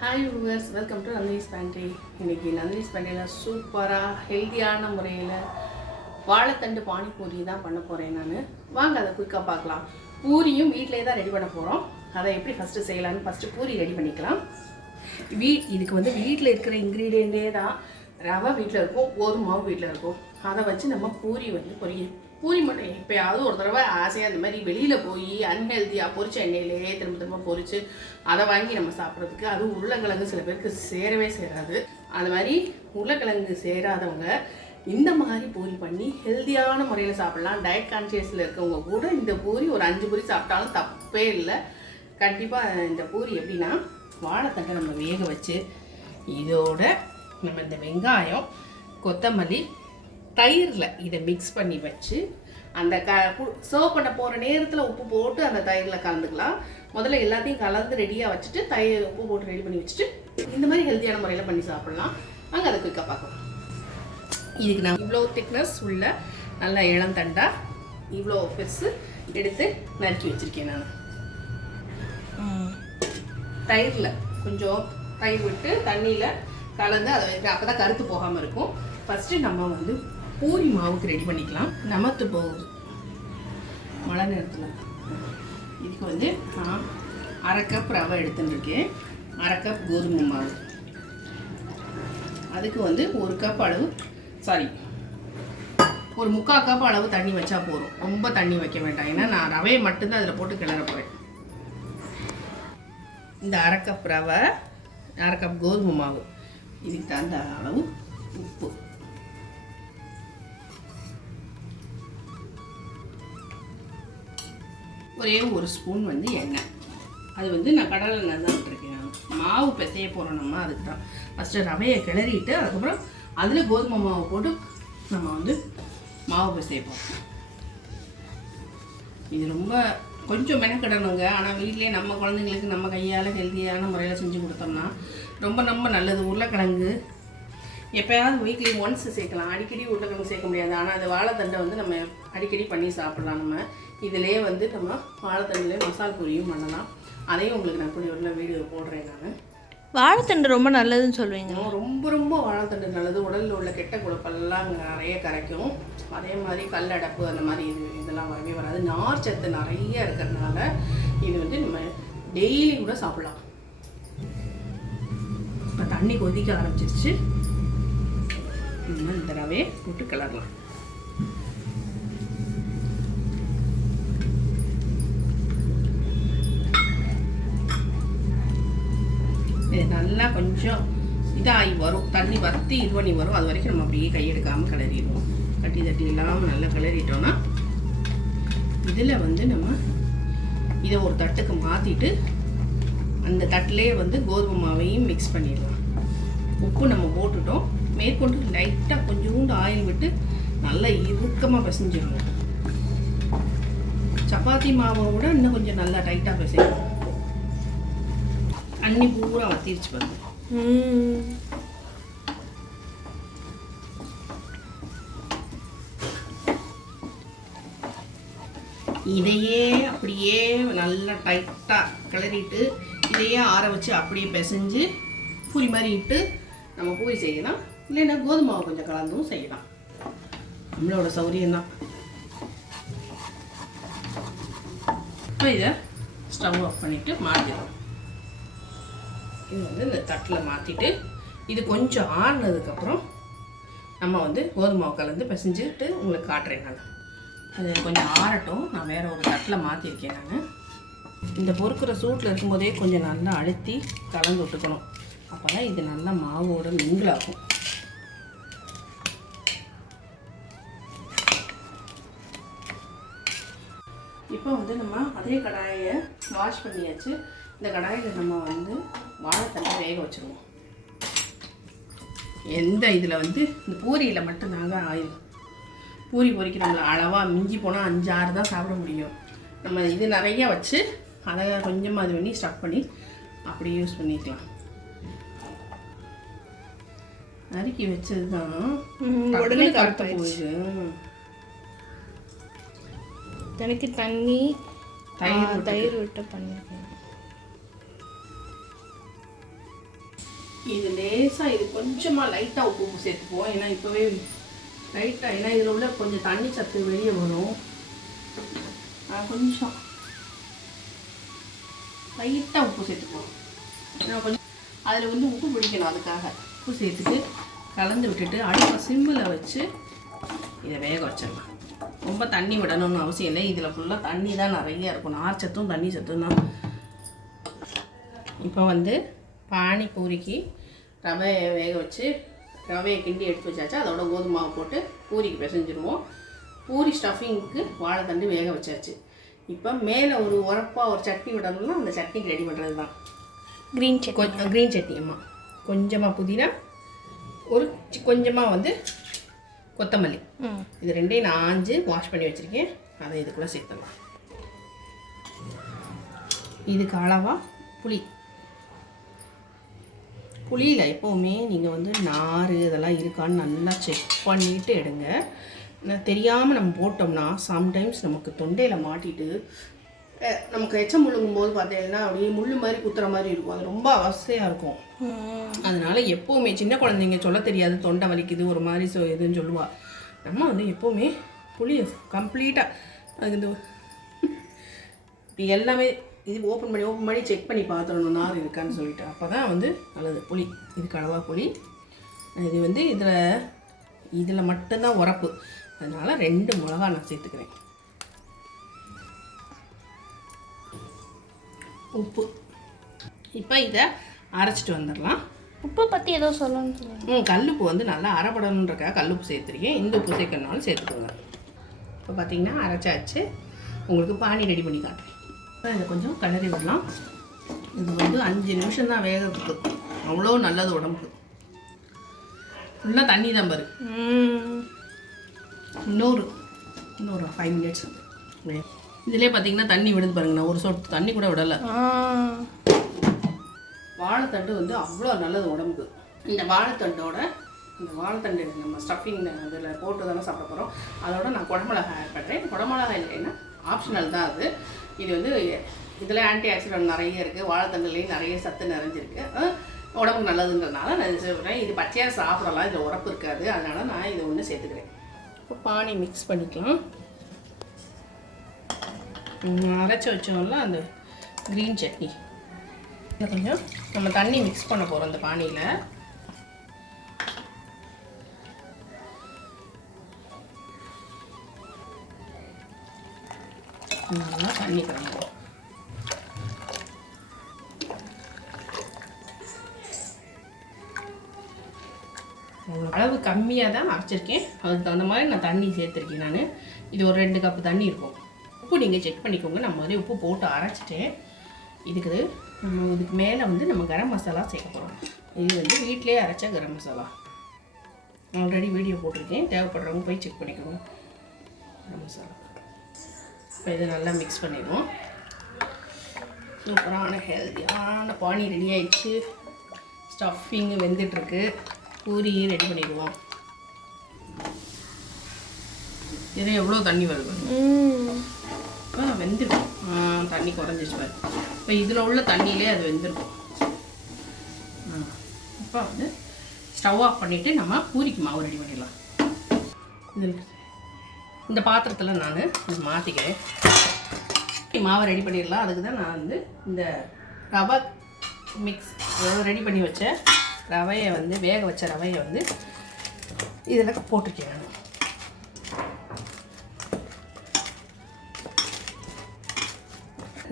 Hi viewers, welcome to Nandini's pantry. இன்றைக்கி நந்தினிஸ் பேண்ட்ரியில் சூப்பராக ஹெல்த்தியான முறையில் வாழைத்தண்டு பானிபூரி தான் பண்ண போகிறேன் நான். வாங்க அதை குயிக்காக பார்க்கலாம். பூரியும் வீட்டிலே தான் ரெடி பண்ண போகிறோம். அதை எப்படி ஃபஸ்ட்டு செய்யலான்னு ஃபஸ்ட்டு பூரி ரெடி பண்ணிக்கலாம். இதுக்கு வந்து வீட்டில் இருக்கிற இன்க்ரீடியண்ட்டே தான். ரவை வீட்டில் இருக்கும், கோதுமை மாவு வீட்டில் இருக்கும். அதை வச்சு நம்ம பூரி வந்து பூரி மட்டும் எப்போயாவது ஒரு தடவை ஆசையாக அந்த மாதிரி வெளியில் போய் அன்ஹெல்த்தியாக பொரிச்ச எண்ணெயிலேயே திரும்ப பொரித்து அதை வாங்கி நம்ம சாப்பிட்றதுக்கு, அதுவும் உருளைக்கிழங்கு சில பேருக்கு சேரவே சேராது. அது மாதிரி உருளைக்கிழங்கு சேராதவங்க இந்த மாதிரி பூரி பண்ணி ஹெல்த்தியான முறையில் சாப்பிட்லாம். டயட் கான்ஷியஸில் இருக்கவங்க கூட இந்த பூரி ஒரு 5 பூரி சாப்பிட்டாலும் தப்பே இல்லை. கண்டிப்பாக இந்த பூரி எப்படின்னா, வாழைத்தண்டை நம்ம வேக வச்சு இதோட நம்ம இந்த வெங்காயம், கொத்தமல்லி, தயிரில் இதை மிக்ஸ் பண்ணி வச்சு அந்த சர்வ் பண்ண போகிற நேரத்தில் உப்பு போட்டு அந்த தயிரில் கலந்துக்கலாம். முதல்ல எல்லாத்தையும் கலந்து ரெடியாக வச்சுட்டு உப்பு போட்டு ரெடி பண்ணி வச்சுட்டு இந்த மாதிரி ஹெல்த்தியான முறையில் பண்ணி சாப்பிட்லாம். அங்கே அதை குயிக்காக பார்க்கலாம். இதுக்கு நான் இவ்வளோ திக்னஸ் உள்ள நல்ல இளந்தண்டா இவ்வளோ பெருசு எடுத்து நறுக்கி வச்சுருக்கேன். நான் தயிரில் கொஞ்சம் தயிர் விட்டு தண்ணியில் கலந்து அதை வைக்க, அப்போ தான் கருத்து போகாமல் இருக்கும். ஃபஸ்ட்டு நம்ம வந்து பூரி மாவுக்கு ரெடி பண்ணிக்கலாம். நமத்து போகுது மழை நேரத்தில். இதுக்கு வந்து நான் 1/2 கப் ரவை எடுத்துட்டுருக்கேன், 1/2 கப் கோதுமை மாவு. அதுக்கு வந்து 1 கப் அளவு ஒரு 3/4 கப் அளவு தண்ணி வச்சா போதும். ரொம்ப தண்ணி வைக்க வேண்டாம், ஏன்னா நான் ரவையை மட்டும்தான் அதில் போட்டு கிளற போகிறேன். இந்த 1/2 கப் ரவை, 1/2 கப் கோதுமை மாவு, இதுக்கு தகுந்த அளவு உப்பு, ஒரே 1 ஸ்பூன் வந்து எண்ணெய். அது வந்து நான் கடலை எண்ணெய் தான் விட்டுருக்கேன். மாவு பிசைய போகிறோம் நம்ம, அதுக்கு தான். ஃபஸ்ட்டு ரவையை கிளறிட்டு அதுக்கப்புறம் அதில் கோதுமை மாவை போட்டு நம்ம வந்து மாவு பிசைய போகிறோம். இது ரொம்ப கொஞ்சம் மெனக்கிடணுங்க. ஆனால் வீட்டிலே நம்ம குழந்தைங்களுக்கு நம்ம கையால் ஹெல்த்தியான முறையில் செஞ்சு கொடுத்தோம்னா ரொம்ப நல்லது. உருளைக்கிழங்கு எப்போயாவது வீக்லி ஒன்ஸ் சேர்க்கலாம், அடிக்கடி உருளைக்கிழங்கு சேர்க்க முடியாது. ஆனால் அது வாழைத்தண்டை வந்து நம்ம அடிக்கடி பண்ணி சாப்பிட்லாம். நம்ம இதிலே வந்து நம்ம வாழைத்தண்டிலே மசால் பூரியும் பண்ணலாம். அதையும் உங்களுக்கு நான் இப்படி உள்ள வீடியோ போடுறேன். நான் வாழைத்தண்டு ரொம்ப நல்லதுன்னு சொல்லுவீங்க. ரொம்ப வாழைத்தண்டு நல்லது. உடலில் உள்ள கெட்ட கொழுப்பெல்லாம் நிறைய கரைக்கும். அதே மாதிரி கல்லடப்பு அந்த மாதிரி இதெல்லாம் வரவே வராது. நார் சத்து நிறைய இருக்கிறதுனால இது வந்து நம்ம டெய்லி கூட சாப்பிட்லாம். இப்போ தண்ணி கொதிக்க ஆரம்பிச்சிருச்சு. இந்த ரவையை போட்டு கிளறலாம். இது நல்லா கொஞ்சம் இதாகி வரும், தண்ணி வற்றி இது பண்ணி வரும். அது வரைக்கும் நம்ம அப்படியே கையெடுக்காமல் கிளறிடுவோம். தட்டி இல்லாமல் நல்லா கிளறிட்டோன்னா இதில் வந்து நம்ம இதை ஒரு தட்டுக்கு மாற்றிட்டு அந்த தட்டிலே வந்து கோதுமை மாவையும் மிக்ஸ் பண்ணிடலாம். உப்பு நம்ம போட்டுட்டோம். மேற்கொண்டு லைட்டாக கொஞ்சோண்டு ஆயில் விட்டு நல்லா இறுக்கமாக பிசைஞ்சிடணும். சப்பாத்தி மாவை விட இன்னும் கொஞ்சம் நல்லா டைட்டாக பிசையணும். தண்ணி பூரா வத்திருச்சு பாருங்க. இதையே அப்படியே நல்லா டைட்டாக கிளறிட்டு இதையே ஆற வச்சு அப்படியே பிசைஞ்சு பூரி மாதிரி இட்டு நம்ம பூரி செய்யலாம். இல்லைன்னா கோதுமை மாவு கொஞ்சம் கலந்தும் செய்யலாம். நம்மளோட சௌரியம்தான். இப்போ இதை ஸ்டவ் ஆஃப் பண்ணிவிட்டு மாற்றிடலாம். இது வந்து இந்த தட்டில் மாற்றிட்டு இது கொஞ்சம் ஆறுனதுக்கப்புறம் நம்ம வந்து கோதுமை மாவு கலந்து பிசைஞ்சிட்டு உங்களுக்கு காட்டுறேன். நான் அது கொஞ்சம் ஆறட்டும். நான் வேறு ஒரு தட்டில் மாற்றிருக்கேன். நான் இந்த பொறுக்கிற சூட்டில் இருக்கும்போதே கொஞ்சம் நல்லா அழுத்தி கலந்து விட்டுக்கணும். அப்போ தான் இது நல்லா மாவோட மிங்கிள் ஆகும். இப்போ வந்து நம்ம அதே கடாயை வாஷ் பண்ணியாச்சு. இந்த கடாயில் நம்ம வந்து வாழைத்தண்டை வேக வச்சுருவோம். எந்த இதில் வந்து இந்த பூரியில் மட்டும்தாங்க ஆயில். பூரி பொரிக்கிறவங்கள அளவாக மிஞ்சி போனால் 5-6 தான் சாப்பிட முடியும். நம்ம இது நிறையா வச்சு அதை கொஞ்சமாக இது பண்ணி ஸ்டஃப் பண்ணி அப்படி யூஸ் பண்ணிக்கலாம். நறுக்கி வச்சது தான் உடனே கருத்து போகுது. எனக்கு தண்ணி தயிர் விட்டு பண்ணியிருக்கேன். இது லேசாக இது கொஞ்சமாக லைட்டாக உப்பு சேர்த்துப்போம். ஏன்னா இப்போவே லைட்டாக, ஏன்னா இதில் உள்ள கொஞ்சம் தண்ணி சத்து வெளியே வரும். கொஞ்சம் லைட்டாக உப்பு சேர்த்துப்போம். ஏன்னா கொஞ்சம் அதில் வந்து உப்பு பிடிக்கணும், அதுக்காக உப்பு சேர்த்துட்டு கலந்து விட்டுட்டு அடுப்பை சிம்மில் வச்சு இதை வேக வச்சிடலாம். ரொம்ப தண்ணி விடணும்னு அவசியம் இல்லை. இதில் ஃபுல்லாக தண்ணி தான் நிறைய இருக்கும், நார்ச்சத்தும் தண்ணி சத்தும் தான். இப்போ வந்து பானிபூரிக்கு ரவையை வேக வச்சு ரவையை கிண்டி எடுத்து வச்சாச்சு. அதோட கோதுமை மாவு போட்டு பூரிக்கு பிசைஞ்சிருவோம். பூரி ஸ்டஃபிங்க்கு வாழைத்தண்டு வேக வச்சாச்சு. இப்போ மேலே ஒரு உரப்பாக ஒரு சட்னி விடணும்னா அந்த சட்னிக்கு ரெடி பண்ணுறது தான் க்ரீன் சட்னி. க்ரீன் சட்னி. அம்மா கொஞ்சமாக புதினா, ஒரு கொஞ்சமாக வந்து கொத்தமல்லி, இது ரெண்டையும் நான் ஆஞ்சு வாஷ் பண்ணி வச்சுருக்கேன். அதை இதுக்குள்ளே சேர்த்துடலாம். இதுக்கு அளவாக புளியில் எப்போவுமே நீங்கள் வந்து நார் இதெல்லாம் இருக்கான்னு நல்லா செக் பண்ணிவிட்டு எடுங்க. தெரியாமல் நம்ம போட்டோம்னா சம்டைம்ஸ் நமக்கு தொண்டையில் மாட்டிட்டு நமக்கு எச்சம் முழுங்கும் போது பார்த்தீங்கன்னா அப்படியே முள் மாதிரி குத்துற மாதிரி இருக்கும். அது ரொம்ப அவஸ்தையாக இருக்கும். அதனால் எப்போவுமே சின்ன குழந்தைங்க சொல்ல தெரியாது, தொண்டை வலிக்குது ஒரு மாதிரி இதுன்னு சொல்லுவாள். நம்ம வந்து எப்போவுமே புளியை கம்ப்ளீட்டாக அது இந்த இப்படி எல்லாமே இது ஓப்பன் பண்ணி செக் பண்ணி பார்த்துடணும் நார் இருக்கான்னு சொல்லிட்டு. அப்போ தான் வந்து நல்லது. புளி இதுக்கு அளவாக புளி. இது வந்து இதில் மட்டும்தான் உரப்பு, அதனால் 2 மிளகா நான் சேர்த்துக்கிறேன். உப்பு. இப்போ இதை அரைச்சிட்டு வந்துடலாம். உப்பு பற்றி ஏதோ சொல்லணும்னு கல்லுப்பு வந்து நல்லா அரைப்படணுன்றக்காக கல்லுப்பு சேர்த்துருக்கேன். இந்த உப்பு சேர்க்கறனாலும் சேர்த்துக்கோங்க. இப்போ பார்த்தீங்கன்னா அரைச்சாச்சு. உங்களுக்கு பானி ரெடி பண்ணி காட்டுறேன். இதை கொஞ்சம் கிளறி விடலாம். இது வந்து 5 நிமிஷம் தான் வேகிறதுக்கு, அவ்வளோ நல்லது உடம்புக்கு. ஃபுல்லாக தண்ணி தான் பாரு. இன்னொரு 5 மினிட்ஸ். இதிலே பார்த்தீங்கன்னா தண்ணி விடுது பாருங்க. நான் ஒரு சொட்டு தண்ணி கூட விடலை. வாழைத்தண்டு வந்து அவ்வளோ நல்லது உடம்புக்கு. இந்த வாழைத்தண்டோட நம்ம ஸ்டஃபிங் அதில் போட்டு தானே சாப்பிட போகிறோம். அதோட நான் குடமிளகா ஆட் பண்ணுறேன். குடமிளகா இல்லைன்னா ஆப்ஷனல் தான் அது. இது வந்து இதில் ஆன்டி ஆக்சிடென்ட் நிறைய இருக்குது, வாழைத்தண்டுலேயும் நிறைய சத்து நிறைஞ்சிருக்கு, உடம்புக்கு நல்லதுங்கிறதுனால நான் இது சொல்கிறேன். இது பச்சையாக சாப்பிடலாம், இதில் உரப்பு இருக்காது, அதனால் நான் இதை ஒன்று சேர்த்துக்கிறேன். இப்போ பானி மிக்ஸ் பண்ணிக்கலாம். அரைச்சி வச்சோம்ல அந்த க்ரீன் சட்னி, கொஞ்சம் நம்ம தண்ணி மிக்ஸ் பண்ண போகிறோம் இந்த பானியில். நல்லா தண்ணி கலந்துடும். அளவு கம்மியாக தான் அரைச்சிருக்கேன், அதுக்கு தகுந்த மாதிரி நான் தண்ணி சேர்த்துருக்கேன். நான் இது ஒரு 2 கப்பு தண்ணி இருக்கும். உப்பு நீங்கள் செக் பண்ணிக்கோங்க. நான் முதல்ல உப்பு போட்டு அரைச்சிட்டேன். இதுக்கு மேலே வந்து நம்ம கரம் மசாலா சேர்க்க போகிறோம். இது வந்து வீட்டிலே அரைச்ச கரம் மசாலா, ஆல்ரெடி வீடியோ போட்டிருக்கேன், தேவைப்படுறவங்க போய் செக் பண்ணிக்கோங்க. கரம் மசாலா இப்போ இதை நல்லா மிக்ஸ் பண்ணிடுவோம். சூப்பரான ஹெல்த்தியான பானி ரெடி ஆயிடுச்சு. ஸ்டஃபிங்கு வெந்துட்டுருக்கு. பூரியும் ரெடி பண்ணிடுவோம். இது எவ்வளோ தண்ணி வருது வெந்துடும். தண்ணி குறைஞ்சிச்சு பாரு. இப்போ இதில் உள்ள தண்ணியிலே அது வெந்திருக்கும். இப்போ வந்து ஸ்டவ் ஆஃப் பண்ணிவிட்டு நம்ம பூரிக்கு மாவு ரெடி பண்ணிடலாம். இந்த பாத்திரத்தில் நான் இது மாற்றிக்கிறேன். மாவை ரெடி பண்ணிடலாம். அதுக்கு தான் நான் வந்து இந்த ரவை மிக்ஸ் ரெடி பண்ணி வச்ச ரவையை வந்து வேக வச்ச ரவையை வந்து இதில் போட்டிருக்கேன் நான்.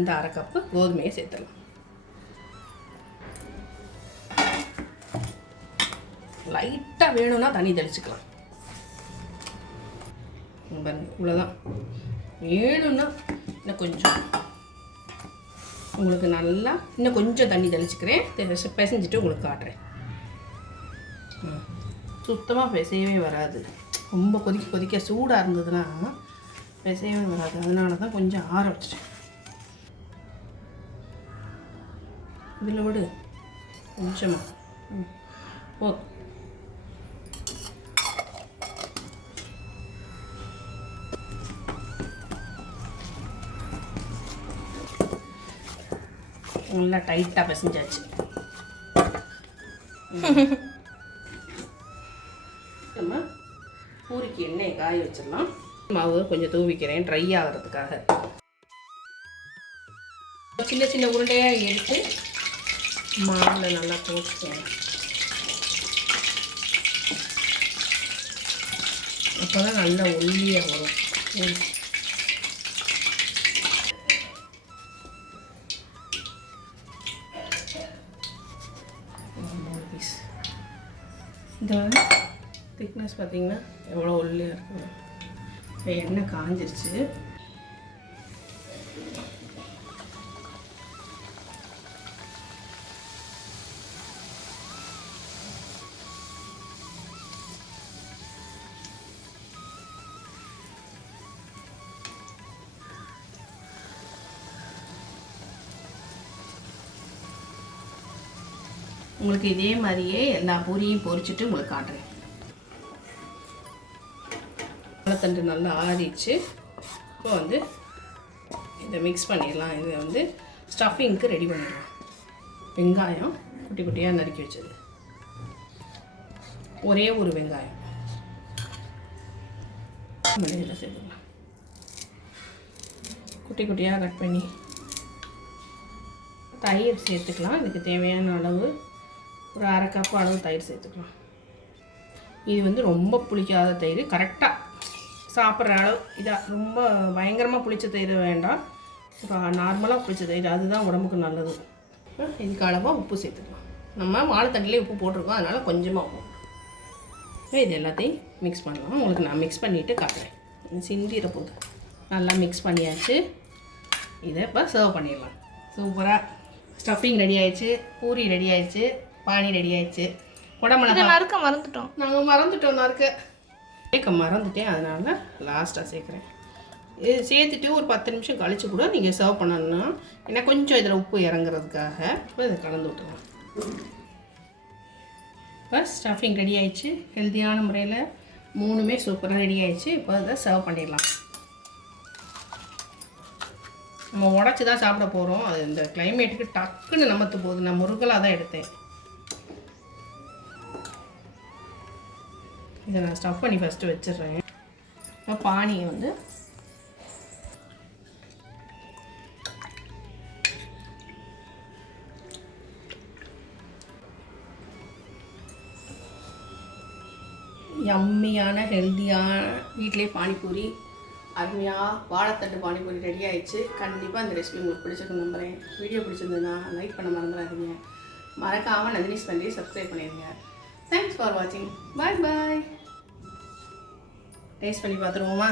இந்த 1/2 கப்பு கோதுமையை சேர்த்துடலாம். லைட்டாக வேணும்னா தண்ணி தெளிச்சுக்கலாம். இவ்வளோதான். வேணும்னா இன்னும் கொஞ்சம் உங்களுக்கு நல்லா இன்னும் கொஞ்சம் தண்ணி தெளிச்சுக்கிறேன். பிசைஞ்சிட்டு உங்களுக்கு காட்டுறேன். சுத்தமாக பிசையவே வராது. ரொம்ப கொதிக்க சூடாக இருந்ததுன்னா பிசையவே வராது. அதனால தான் கொஞ்சம் ஆற வச்சிட்டேன். இதில் விடு கொஞ்சமாக போதும். நல்லா டைட்டாக பிசைஞ்சாச்சு. நம்ம பூரிக்கு எண்ணெயை காய வச்சிடலாம். மாவு கொஞ்சம் தூவிக்கிறேன் ட்ரை ஆகிறதுக்காக. சின்ன சின்ன உருண்டையாக எடுத்து மாவில் நல்லா போட்டுக்கிறேன். அப்போ தான் நல்லா ஒல்லியாக வரும். இந்த திக்னஸ் பார்த்தீங்கன்னா எவ்வளோ ஒல்லியாக இருக்கும். இப்போ எண்ணெய் காஞ்சிருச்சு. உங்களுக்கு இதே மாதிரியே எல்லா பூரியும் பொரிச்சிட்டு உங்களுக்கு காட்டுறேன். வாழைத்தண்டு நல்லா ஆறிச்சு. இப்போ வந்து இதை மிக்ஸ் பண்ணிடலாம். இதை வந்து ஸ்டஃபிங்க்கு ரெடி பண்ணிடலாம். வெங்காயம் குட்டி குட்டியாக நறுக்கி வச்சது, ஒரே ஒரு வெங்காயம் இதில் சேர்த்துக்கலாம். குட்டி குட்டியாக கட் பண்ணி தயிர் சேர்த்துக்கலாம். இதுக்கு தேவையான அளவு ஒரு 1/2 கப் அளவு தயிர் சேர்த்துக்கலாம். இது வந்து ரொம்ப புளிக்காத தயிர், கரெக்டாக சாப்பிட்ற அளவு. இதாக ரொம்ப பயங்கரமாக புளிச்ச தயிர் வேண்டாம், நார்மலாக புளிச்ச தயிர், அதுதான் உடம்புக்கு நல்லது. இதுக்கு அளவாக உப்பு சேர்த்துக்கலாம். நம்ம வாழைத்தண்டிலே உப்பு போட்டிருக்கோம், அதனால் கொஞ்சமாக உப்பு. இது எல்லாத்தையும் மிக்ஸ் பண்ணலாம். உங்களுக்கு நான் மிக்ஸ் பண்ணிவிட்டு காட்டுறேன். சிந்திர போது நல்லா மிக்ஸ் பண்ணியாச்சு. இதை இப்போ சர்வ் பண்ணிடலாம். சூப்பராக ஸ்டஃபிங் ரெடி ஆயிடுச்சு, பூரி ரெடி ஆயிடுச்சு, பானி ரெடி ஆயிடுச்சு. குடமிளகா நறுக்க மறந்துட்டோம். நாங்கள் மறந்துட்டோம், சேர்க்க மறந்துட்டேன், அதனால லாஸ்ட்டாக சேர்க்குறேன். இது சேர்த்துட்டு ஒரு 10 நிமிஷம் கழித்து கூட நீங்கள் சர்வ் பண்ணணும்னா, ஏன்னா கொஞ்சம் இதில் உப்பு இறங்குறதுக்காக இப்போ இதை கலந்து விட்டுருவோம். இப்போ ஸ்டஃபிங் ரெடி ஆயிடுச்சு. ஹெல்த்தியான முறையில் 3மே சூப்பராக ரெடி ஆயிடுச்சு. இப்போ இதை சர்வ் பண்ணிடலாம். நம்ம உடச்சி தான் சாப்பிட போகிறோம். அது இந்த கிளைமேட்டுக்கு டக்குன்னு நமத்து போகுது. நான் முருகலாக தான் எடுத்தேன். இதை நான் ஸ்டஃப் பண்ணி ஃபஸ்ட்டு வச்சிடுறேன். இப்போ பானியை வந்து யம்மியான ஹெல்த்தியான வீட்டிலே பானிபூரி, அருமையாக வாழைத்தண்டு பானிபூரி ரெடி ஆயிடுச்சு. கண்டிப்பாக இந்த ரெசிபி உங்களுக்கு பிடிச்சிருக்குன்னு நம்புகிறேன். வீடியோ பிடிச்சிருந்ததுன்னா லைக் பண்ண மறந்துடாதீங்க. மறக்காமல் நந்தினிஸ் பண்ணி சப்ஸ்கிரைப் பண்ணிடுங்க. தேங்க்ஸ் ஃபார் வாட்சிங். பாய் பாய். டேஸ்ட் பண்ணி பார்த்துருவோமா?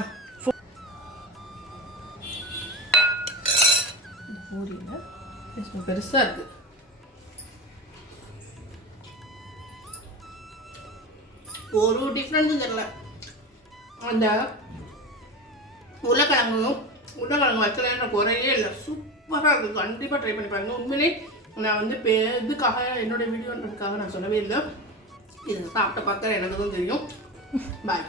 பூரியில் பெருசாக இருக்குது. ஒரு டிஃப்ரெண்ட்டும் தெரியல. அந்த உருளைக்கிழங்கு வைக்கலன்ற குறையே இல்லை. சூப்பராக இருக்குது. கண்டிப்பாக ட்ரை பண்ணி பாருங்க. உண்மையிலே நான் வந்து இதுக்காக என்னோடய வீடியோன்றதுக்காக நான் சொல்லவே இல்லை. இதை சாப்பிட்ட பார்த்தா எனக்கு தான் தெரியும். பாய்.